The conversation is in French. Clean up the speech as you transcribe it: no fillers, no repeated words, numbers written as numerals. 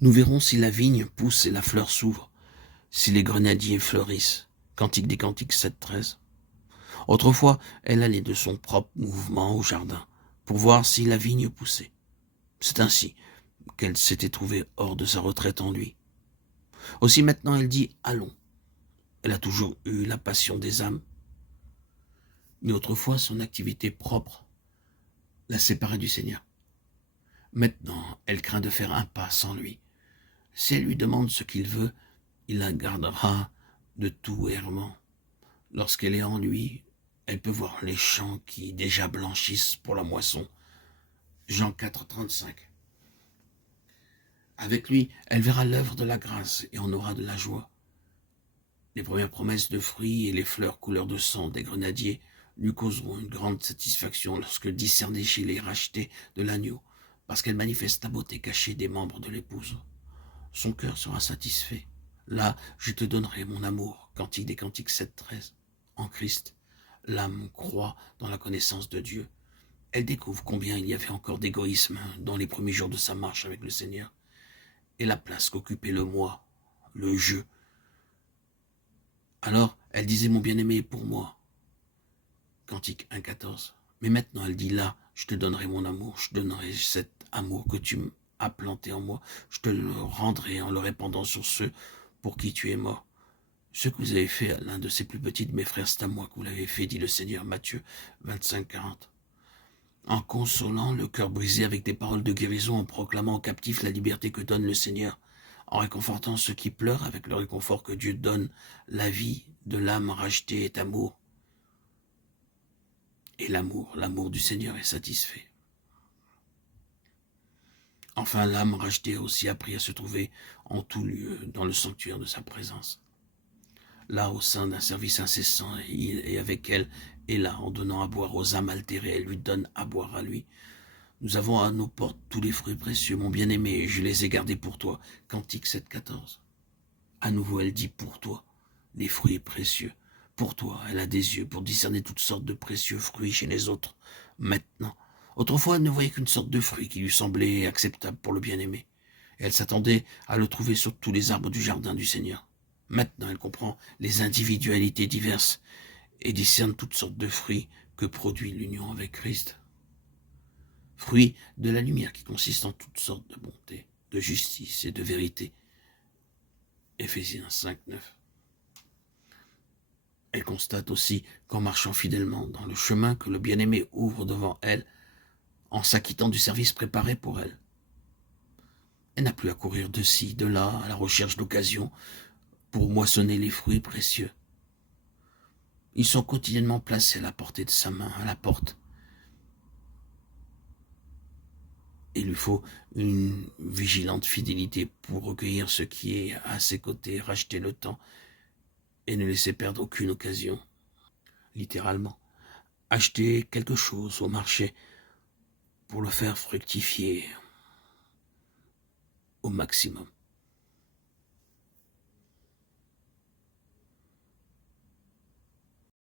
Nous verrons si la vigne pousse et la fleur s'ouvre, si les grenadiers fleurissent. Cantique des Cantiques 7.13. Autrefois, elle allait de son propre mouvement au jardin, pour voir si la vigne poussait. C'est ainsi qu'elle s'était trouvée hors de sa retraite en lui. Aussi maintenant elle dit « Allons ». Elle a toujours eu la passion des âmes. Mais autrefois, son activité propre la séparait du Seigneur. Maintenant, elle craint de faire un pas sans lui. Si elle lui demande ce qu'il veut, il la gardera de tout errement. Lorsqu'elle est en lui, elle peut voir les champs qui déjà blanchissent pour la moisson. Jean 4.35. Avec lui, elle verra l'œuvre de la grâce et en aura de la joie. Les premières promesses de fruits et les fleurs couleur de sang des grenadiers lui causeront une grande satisfaction lorsque discernée chez les rachetés de l'agneau, parce qu'elle manifeste la beauté cachée des membres de l'épouse. Son cœur sera satisfait. Là, je te donnerai mon amour. Cantique des Cantiques 7.13. En Christ, l'âme croît dans la connaissance de Dieu. Elle découvre combien il y avait encore d'égoïsme dans les premiers jours de sa marche avec le Seigneur, et la place qu'occupait le moi, le je. Alors, elle disait « Mon bien-aimé est pour moi ». Cantique 1.14. Mais maintenant, elle dit « Là, je te donnerai mon amour, je donnerai cet amour que tu as planté en moi, je te le rendrai en le répandant sur ceux pour qui tu es mort. Ce que vous avez fait à l'un de ces plus petits de mes frères, c'est à moi que vous l'avez fait, dit le Seigneur. » Matthieu 25.40. En consolant le cœur brisé avec des paroles de guérison, en proclamant aux captifs la liberté que donne le Seigneur, en réconfortant ceux qui pleurent avec le réconfort que Dieu donne, la vie de l'âme rachetée est amour. Et l'amour du Seigneur est satisfait. Enfin, l'âme rachetée a aussi appris à se trouver en tout lieu dans le sanctuaire de sa présence. Là, au sein d'un service incessant, et avec elle, et là, en donnant à boire aux âmes altérées, elle lui donne à boire à lui. Nous avons à nos portes tous les fruits précieux, mon bien-aimé, et je les ai gardés pour toi. Cantique 7.14. À nouveau, elle dit pour toi, les fruits précieux. Pour toi, elle a des yeux pour discerner toutes sortes de précieux fruits chez les autres. Maintenant, autrefois, elle ne voyait qu'une sorte de fruit qui lui semblait acceptable pour le bien-aimé. Et elle s'attendait à le trouver sur tous les arbres du jardin du Seigneur. Maintenant, elle comprend les individualités diverses et discerne toutes sortes de fruits que produit l'union avec Christ. Fruits de la lumière qui consiste en toutes sortes de bonté, de justice et de vérité. Éphésiens 5.9. Elle constate aussi qu'en marchant fidèlement dans le chemin que le bien-aimé ouvre devant elle, en s'acquittant du service préparé pour elle, elle n'a plus à courir de ci, de là, à la recherche d'occasions pour moissonner les fruits précieux. Ils sont quotidiennement placés à la portée de sa main, à la porte. Il lui faut une vigilante fidélité pour recueillir ce qui est à ses côtés, racheter le temps et ne laisser perdre aucune occasion. Littéralement, acheter quelque chose au marché pour le faire fructifier au maximum.